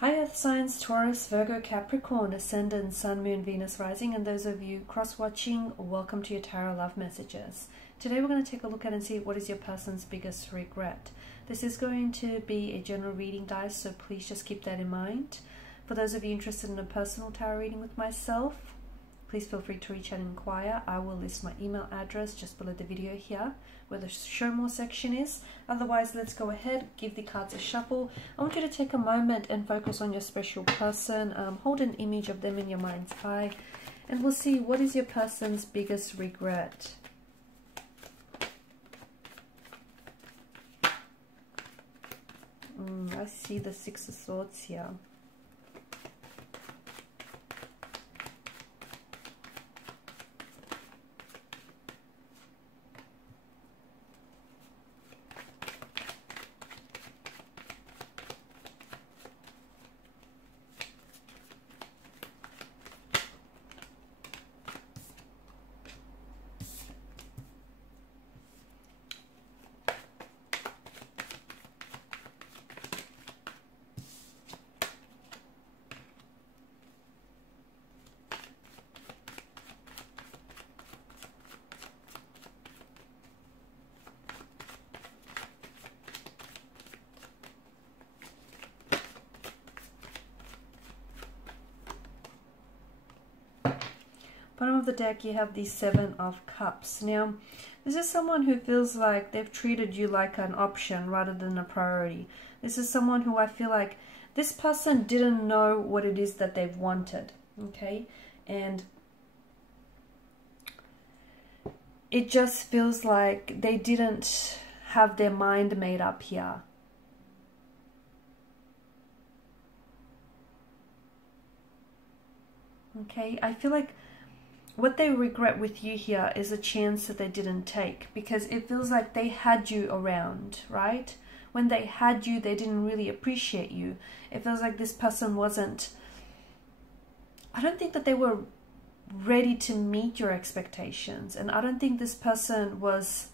Hi Earth Signs, Taurus, Virgo, Capricorn, Ascendant, Sun, Moon, Venus, Rising, and those of you cross-watching, welcome to your Tarot Love Messages. Today we're going to take a look at and see what is your person's biggest regret. This is going to be a general reading, guys, so please just keep that in mind. For those of you interested in a personal tarot reading with myself, please feel free to reach out and inquire. I will list my email address just below the video here, where the show more section is. Otherwise, let's go ahead, give the cards a shuffle. I want you to take a moment and focus on your special person. Hold an image of them in your mind's eye, and we'll see what is your person's biggest regret. I see the Six of Swords here. Bottom of the deck, you have the Seven of Cups. Now, this is someone who feels like they've treated you like an option rather than a priority. This is someone who I feel like this person didn't know what it is that they've wanted, okay? And it just feels like they didn't have their mind made up here. Okay, I feel like what they regret with you here is a chance that they didn't take, because it feels like they had you around, right? When they had you, they didn't really appreciate you. It feels like this person wasn't, I don't think that they were ready to meet your expectations. And I don't think this person was,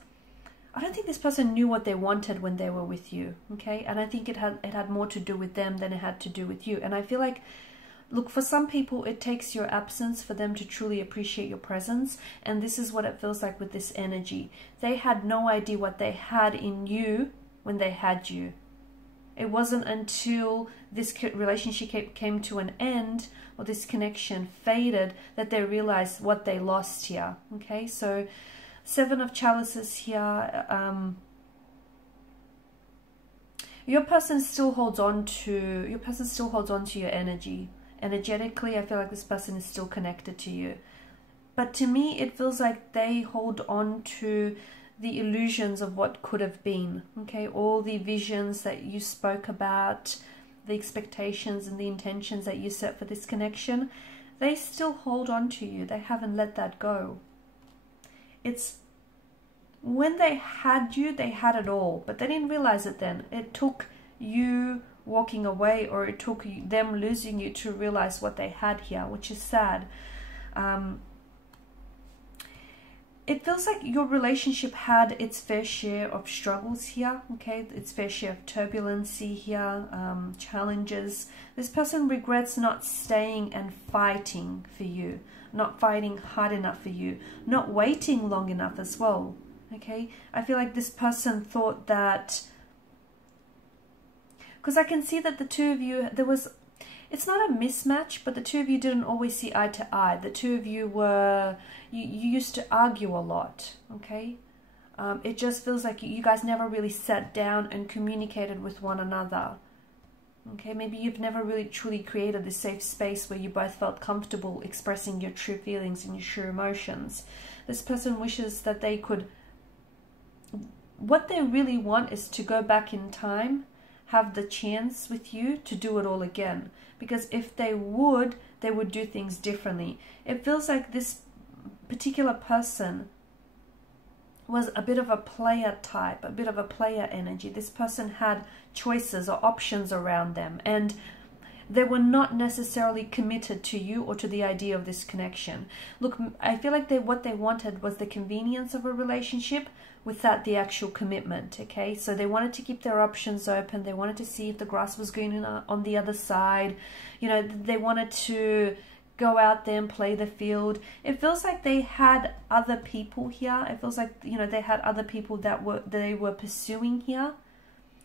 I don't think this person knew what they wanted when they were with you, okay? And I think it had more to do with them than it had to do with you. And I feel like, look, for some people, it takes your absence for them to truly appreciate your presence. And this is what it feels like with this energy. They had no idea what they had in you when they had you. It wasn't until this relationship came to an end, or this connection faded, that they realized what they lost here. Okay, so Seven of Chalices here. Your person still holds on to your energy. Energetically, I feel like this person is still connected to you. But to me, it feels like they hold on to the illusions of what could have been. Okay, all the visions that you spoke about, the expectations and the intentions that you set for this connection, they still hold on to you. They haven't let that go. It's when they had you, they had it all, but they didn't realize it then. It took you walking away, or it took them losing you to realize what they had here, which is sad. It feels like your relationship had its fair share of struggles here, okay? Its fair share of turbulency here, challenges. This person regrets not staying and fighting for you, not fighting hard enough for you, not waiting long enough as well, okay? I feel like this person thought that, because I can see that the two of you, it's not a mismatch, but the two of you didn't always see eye to eye. The two of you were, you used to argue a lot, okay? It just feels like you guys never really sat down and communicated with one another, okay? Maybe you've never really truly created this safe space where you both felt comfortable expressing your true feelings and your true emotions. This person wishes that they could, what they really want is to go back in time, have the chance with you to do it all again. Because if they would do things differently. It feels like this particular person was a bit of a player type, a bit of a player energy. This person had choices or options around them, and they were not necessarily committed to you or to the idea of this connection. Look, I feel like what they wanted was the convenience of a relationship without the actual commitment, okay? So they wanted to keep their options open. They wanted to see if the grass was green on the other side. You know, they wanted to go out there and play the field. It feels like they had other people here. It feels like, you know, they had other people that they were pursuing here.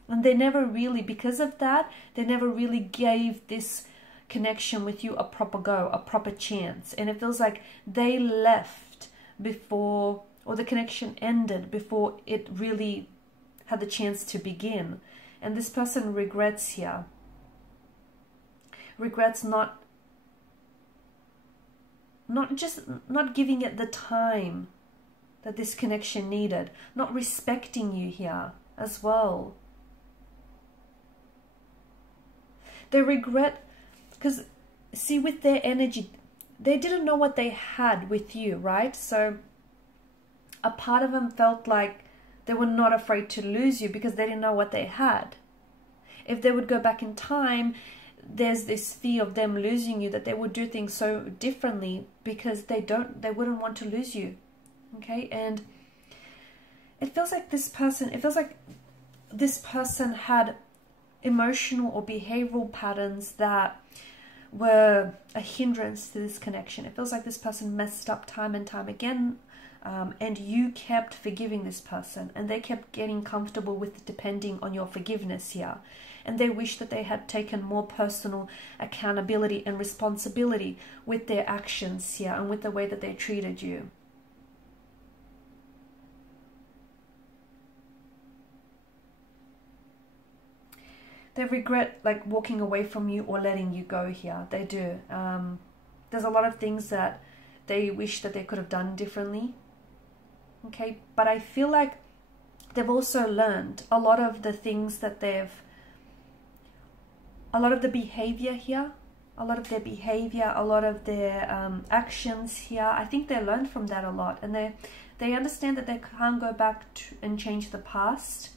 And they never really, because of that, they never really gave this connection with you a proper go, a proper chance. And it feels like they left before, or the connection ended before it really had the chance to begin. And this person regrets here. Regrets not giving it the time that this connection needed. Not respecting you here as well. They regret, because see, with their energy, they didn't know what they had with you, right? So a part of them felt like they were not afraid to lose you because they didn't know what they had. If they would go back in time, there's this fear of them losing you, that they would do things so differently because they wouldn't want to lose you. Okay? And it feels like this person had emotional or behavioral patterns that were a hindrance to this connection. It feels like this person messed up time and time again, and you kept forgiving this person, and they kept getting comfortable with depending on your forgiveness here. And they wish that they had taken more personal accountability and responsibility with their actions here and with the way that they treated you. They regret like walking away from you or letting you go here. They do. There's a lot of things that they wish that they could have done differently. Okay, but I feel like they've also learned a lot of the things that a lot of the behavior here, a lot of their behavior, a lot of their actions here. I think they learned from that a lot, and they understand that they can't go back and change the past.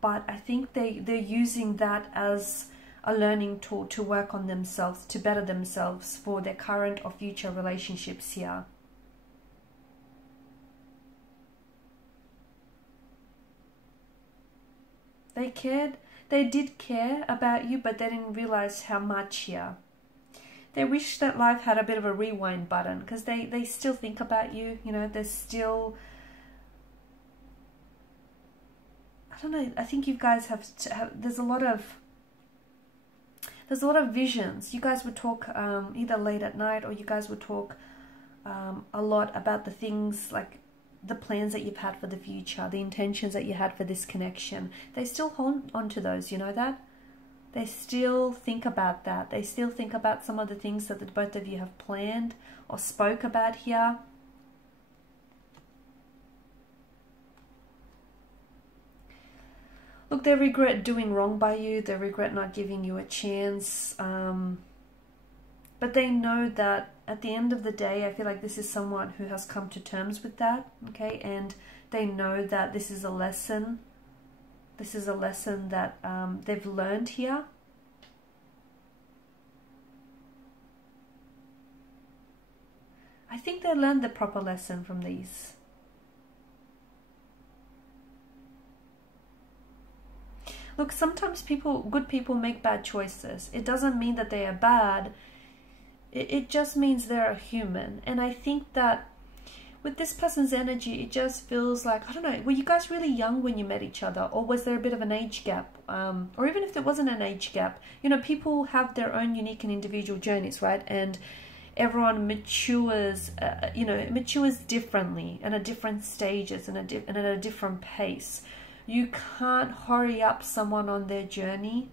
But I think they're using that as a learning tool to work on themselves, to better themselves for their current or future relationships here. They did care about you, but they didn't realize how much here. They wish that life had a bit of a rewind button, because they still think about you, you know, they're still... I don't know, I think you guys have there's a lot of visions. You guys would talk either late at night, or you guys would talk a lot about the things, like the plans that you've had for the future, the intentions that you had for this connection. They still hold on to those, you know that? They still think about that. They still think about some of the things that the both of you have planned or spoke about here. Look, they regret doing wrong by you. They regret not giving you a chance. But they know that at the end of the day, I feel like this is someone who has come to terms with that. Okay, and they know that this is a lesson. This is a lesson that they've learned here. I think they learned the proper lesson from these. Look, sometimes good people make bad choices. It doesn't mean that they are bad. It just means they're a human. And I think that with this person's energy, it just feels like, I don't know, were you guys really young when you met each other? Or was there a bit of an age gap? Or even if there wasn't an age gap, you know, people have their own unique and individual journeys, right? And everyone matures, matures differently and at different stages and at a different pace. You can't hurry up someone on their journey,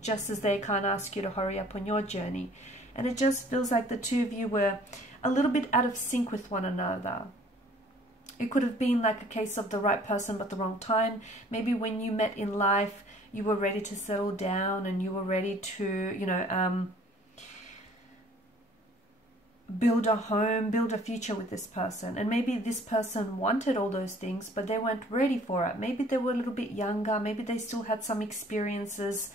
just as they can't ask you to hurry up on your journey. And it just feels like the two of you were a little bit out of sync with one another. It could have been like a case of the right person but the wrong time. Maybe when you met in life, you were ready to settle down and you were ready to, you know, build a home, build a future with this person. And maybe this person wanted all those things, but they weren't ready for it. Maybe they were a little bit younger. Maybe they still had some experiences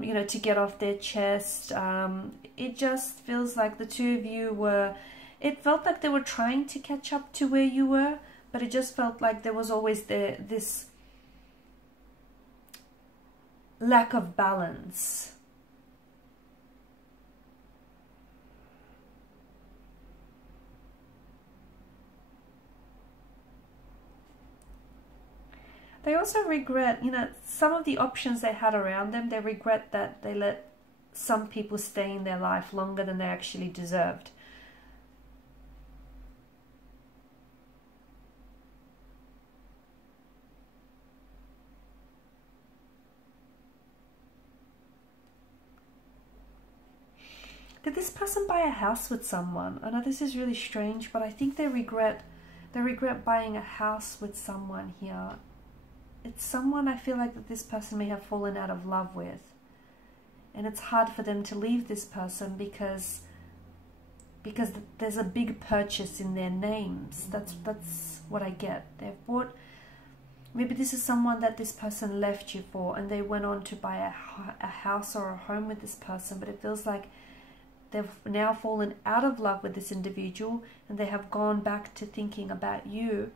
you know, to get off their chest. It just feels like the two of you were, it felt like they were trying to catch up to where you were, but it just felt like there was always this lack of balance. They also regret, you know, some of the options they had around them. They regret that they let some people stay in their life longer than they actually deserved. Did this person buy a house with someone? I know this is really strange, but I think they regret buying a house with someone here. It's someone I feel like that this person may have fallen out of love with. And it's hard for them to leave this person because there's a big purchase in their names. That's what I get. They've bought, maybe this is someone that this person left you for, and they went on to buy a house or a home with this person, but it feels like they've now fallen out of love with this individual and they have gone back to thinking about you.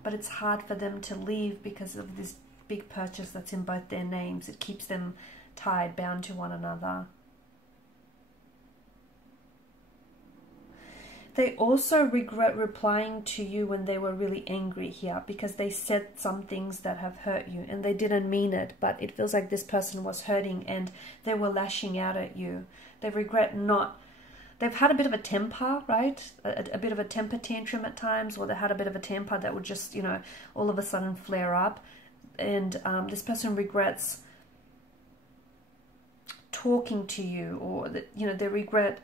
But it's hard for them to leave because of this big purchase that's in both their names. It keeps them tied, bound to one another. They also regret replying to you when they were really angry here, because they said some things that have hurt you and they didn't mean it, but it feels like this person was hurting and they were lashing out at you. They regret not... They've had a bit of a temper, right? A bit of a temper tantrum at times, or they had a bit of a temper that would just, you know, all of a sudden flare up. And this person regrets talking to you, or, you know, they regret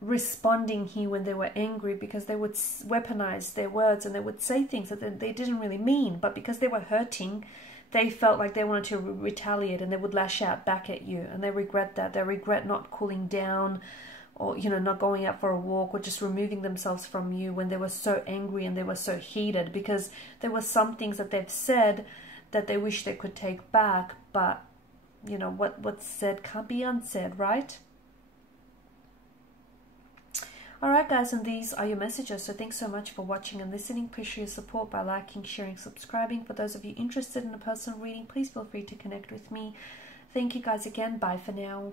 responding here when they were angry, because they would weaponize their words and they would say things that they didn't really mean. But because they were hurting, they felt like they wanted to retaliate and they would lash out back at you. And they regret that. They regret not cooling down, or, you know, not going out for a walk, or just removing themselves from you when they were so angry and they were so heated, because there were some things that they've said that they wish they could take back, but, you know, what's said can't be unsaid, right? Alright guys, and these are your messages. So thanks so much for watching and listening. Please show your support by liking, sharing, subscribing. For those of you interested in a personal reading, please feel free to connect with me. Thank you guys again. Bye for now.